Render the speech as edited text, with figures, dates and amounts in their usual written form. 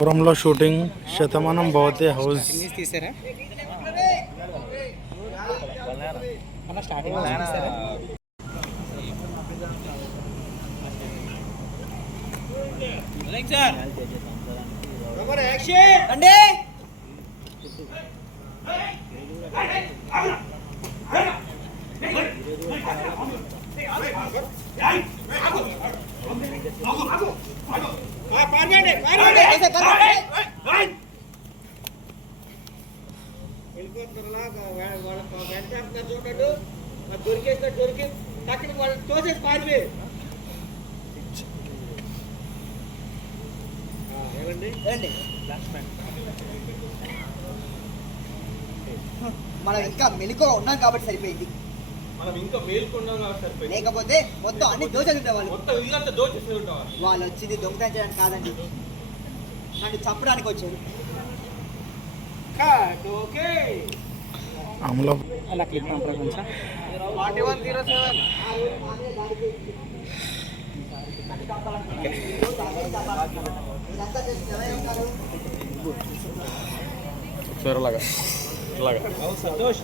పురంలో shooting Shatamanam Bhavati house. తీసారా అండి చూడండి దొరికేసిన దొరికి టక్కున వాళ్ళు తోసేసి పారిపోయి మనం ఇంకా మెలుకో ఉన్నాం కాబట్టి సరిపోయింది. మనం ఇంకా మేల్కొన్నాం కాబట్టి సరిపోయింది. లేకపోతే మొత్తం అన్ని దోచేస్తుంటే వాళ్ళు మొత్తం ఇల్లంతా దోచేసి ఉంటాం. వాళ్ళు వచ్చింది దొంగతనం కాదండి, నన్ను చంపడానికి వచ్చారు. అమలో అలా క్లిప్ కొంచెం 4107 ఇలాగా సంతోష్